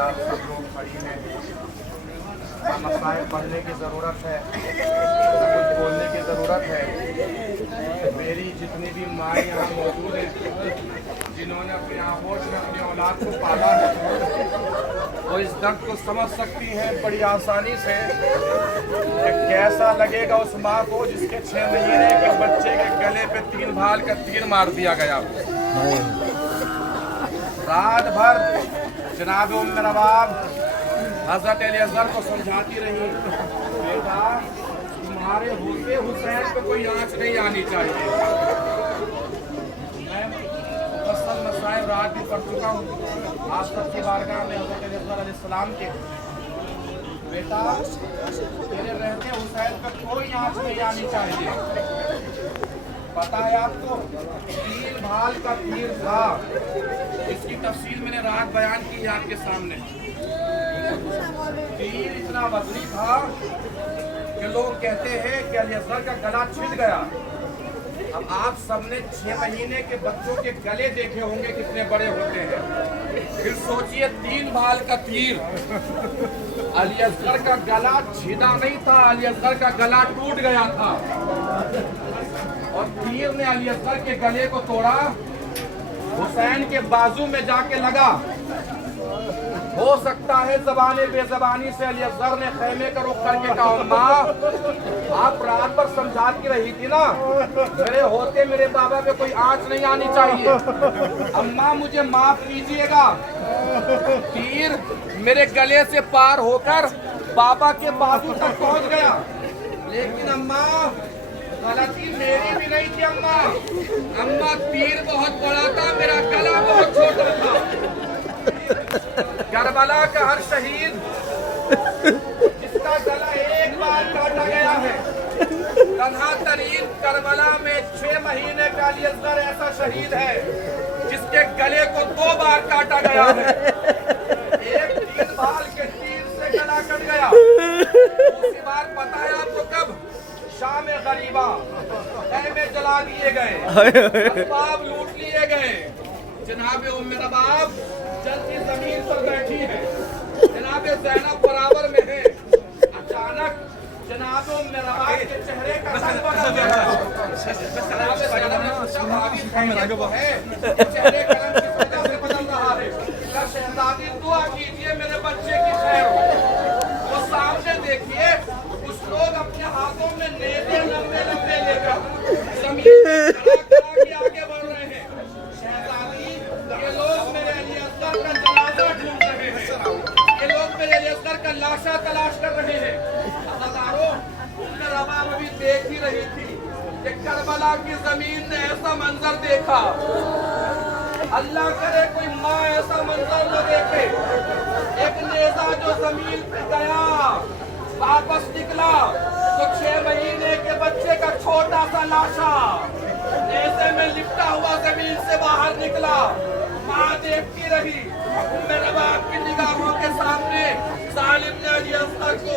आप सब लोग खड़ी हैं, मसाइल पढ़ने की ज़रूरत है, कुछ बोलने की ज़रूरत है। मेरी जितनी भी माएँ यहाँ मौजूद हैं, जिन्होंने अपने आगोश में अपनी औलाद को पाला है, वो इस दर्द को समझ सकती हैं बड़ी आसानी से कि कैसा लगेगा उस माँ को जिसके 6 महीने के बच्चे के गले पे 3 भाल का तीर मार दिया गया। रात भर जनाब उम्मे रबाब हज़रत अलीअज़हर को समझाती रही, बेटा तुम्हारे होते हुसैन पे कोई आँच नहीं आनी चाहिए। मैं मुफस्सल मसाइल रात भी पढ़ चुका हूँ आज तक की बारगाह में हज़रत अलीअज़हर अलैहिस्सलाम के, बेटा तेरे रहते हुसैन पे कोई आँच नहीं आनी चाहिए। पता है आपको 3 भाल का तीर था, इसकी तफसील मैंने रात बयान की है आपके सामने। तीर इतना वजनी था कि लोग कहते हैं कि अलीअज़हर का गला छिद गया। अब आप सबने 6 महीने के बच्चों के गले देखे होंगे कितने बड़े होते हैं, फिर सोचिए 3 भाल का तीर। अलीअज़हर का गला छिदा नहीं था, अलीअज़हर का गला टूट गया था और तीर ने अलीअज़हर के गले को तोड़ा, हुसैन के बाजू में जाके लगा। हो सकता है ज़बाने बेज़बानी से अलीअज़हर ने खैमे का रुख करके कहा, अम्मा आप रात भर समझाती रही थी ना, मेरे होते मेरे बाबा पे कोई आँच नहीं आनी चाहिए, अम्मा मुझे माफ कीजिएगा। तीर मेरे गले से पार होकर बाबा के बाजू तक पहुंच गया, लेकिन अम्मा गलती मेरी भी नहीं थी अम्मा। अम्मा तीर बहुत बड़ा था, मेरा गला बहुत छोटा था। करबला का हर शहीद जिसका गला एक बार काटा गया है, तन्हा तरीन करबला में 6 महीने का अलीअज़हर ऐसा शहीद है जिसके गले को 2 बार काटा गया है। एक 3 भाल के तीर से गला कट गया, दूसरी बार पता है आपको कब? शाम गरीबा, खैमे जला दिए गए, असबाब लूट लिए गए। जनाब उम्मे रबाब जल्दी जमीन पर बैठी है, जनाब ज़ैनब बराबर में है। अचानक जनाब उम्मे रबाब के चेहरे का रंग बदल गया। जनाब ज़ैनब ने पूछा, भाभी खैरियत तो है? चेहरे का रंग किस वजह से बदल रहा है? क्या शहजादी दुआ कीजिए मेरे बच्चे की खैर हो। वो सामने देखिए कुछ लोग अपने हाथों में नेज़े लंबे लंबे लेकर जमीन करा के आगे बढ़ रहे हैं। शहजादी ये लोग मेरे अलीअज़हर का जनाजा ढूंढ रहे हैं, ये लोग मेरे अलीअज़हर का लाशा तलाश कर रहे हैं। अज़ादारों उम्मे रबाब अभी देख ही रही थी कि करबला की जमीन ने ऐसा मंजर देखा। अल्लाह करे कोई माँ ऐसा मंजर न देखे। एक नेज़ा जो जमीन पे गया वापस निकला तो 6 महीने के बच्चे का छोटा सा लाशा नेज़े में लिपटा हुआ जमीन से बाहर निकला। माँ देखती रही, उम्मे रबाब की निगाहों के सामने जालिम ने अलीअज़हर को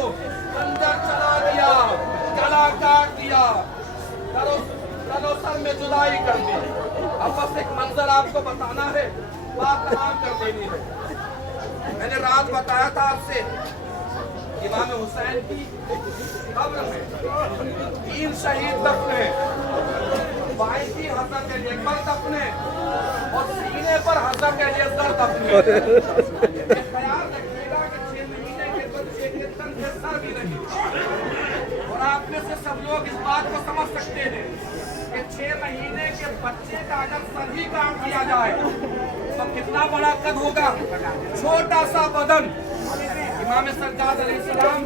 अंदर चला दिया, गला काट दिया, गलो सर में जुदाई कर दी। अब बस एक मंजर आपको बताना है, बात तमाम कर देनी है। मैंने रात बताया था आपसे इमाम हुसैन की कब्र में 3 शहीद दफने, बाएं की हज़रत अली अकबर दफने और सीने पर हज़रत अलीअज़हर दफने। ख्याल रखिएगा कि 6 महीने के बच्चे के तन से सर भी नहीं। और आप में से सब लोग इस बात को समझ सकते हैं कि 6 महीने के बच्चे का अगर सर ही काट दिया जाए तो कितना बड़ा कद होगा, छोटा सा बदन। इमाम सज्जाद अलैहिस्सलाम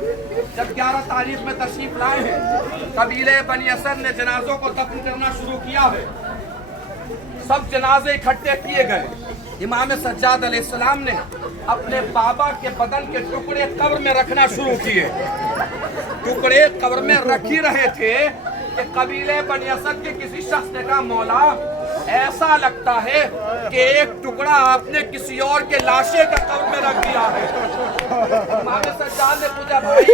जब 11 तारीख में तशरीफ लाए हैं, कबीले बनी असद ने जनाजों को दफन करना शुरू किया है। सब जनाजे इकट्ठे किए गए। इमाम सज्जाद अलैहिस्सलाम ने अपने बाबा के बदन के टुकड़े कब्र में रखना शुरू किए। टुकड़े कब्र में रख ही रहे थे कि कबीले बनी असद के किसी शख्स ने कहा, मौला ऐसा लगता है कि एक टुकड़ा आपने किसी और के लाशे का कब्र में रख दिया है। इमाम सज्जाद ने पूछा, भाई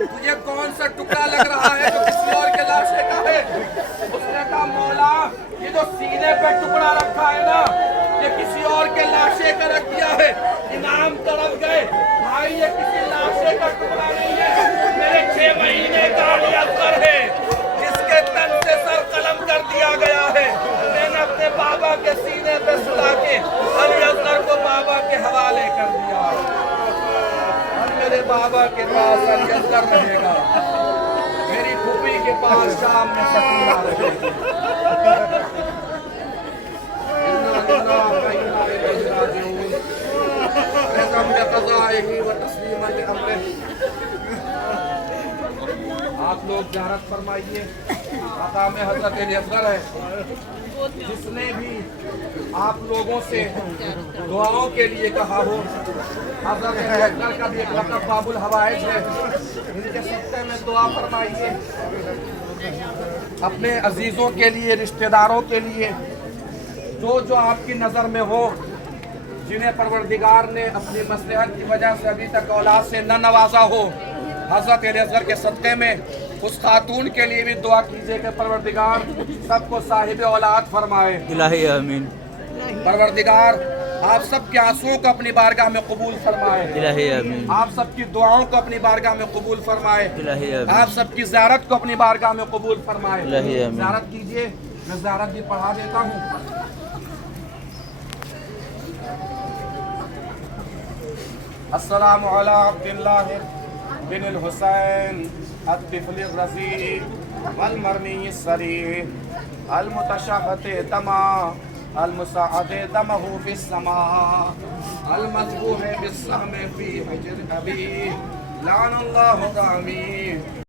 तुझे कौन सा टुकड़ा लग रहा है जो किसी और के लाशे का है? उसने कहा, मौला ये जो सीने पे टुकड़ा रखा है ना, ये किसी और के लाशे का रख दिया है। इमाम तरफ गए, ابا کے پاس علی اصغر رہے گا، میری پھوپھی کے پاس شام میں سکینہ رہے گی۔ اِنَّا لِلَّهِ وَإِنَّا إِلَيْهِ رَاجِعُونَ۔ رضا بقضائه وتسلیما لأمره۔ آپ لوگ زیارت فرمائیے، مقام حضرت علی اصغر ہے۔ جس نے بھی آپ لوگوں سے دعاؤں کے لیے کہا ہو، حضرت علی اصغر کا بھی ایک لقب باب الحوائج ہے، ان کے صدقے میں دعا فرمائیے۔ اپنے عزیزوں کے لیے، رشتہ داروں کے لیے، جو آپ کی نظر میں ہو، جنہیں پروردگار نے اپنی مصلحت کی وجہ سے ابھی تک اولاد سے نہ نوازا ہو، حضرت علی اصغر کے صدقے میں اس خاتون کے لیے بھی دعا کیجئے کہ پروردگار سب کو صاحب اولاد فرمائے۔ الہی آمین۔ پروردگار آپ سب کے آنسوؤں کو اپنی بارگاہ میں قبول فرمائے۔ الہی آمین۔ آپ سب کی دعاؤں کو اپنی بارگاہ میں قبول فرمائے۔ الہی آمین۔ آپ سب کی زیارت کو اپنی بارگاہ میں قبول فرمائے۔ الہی آمین۔ زیارت کیجئے، میں زیارت بھی پڑھا دیتا ہوں۔ السلام علی عبداللہ بن الحسین الطفل الرضیع والمرمی الصریح المتشہت دما المساعد دمہ فی السماء المذبوح بالسہم فی حجر ابی لعن اللہ الرحمین۔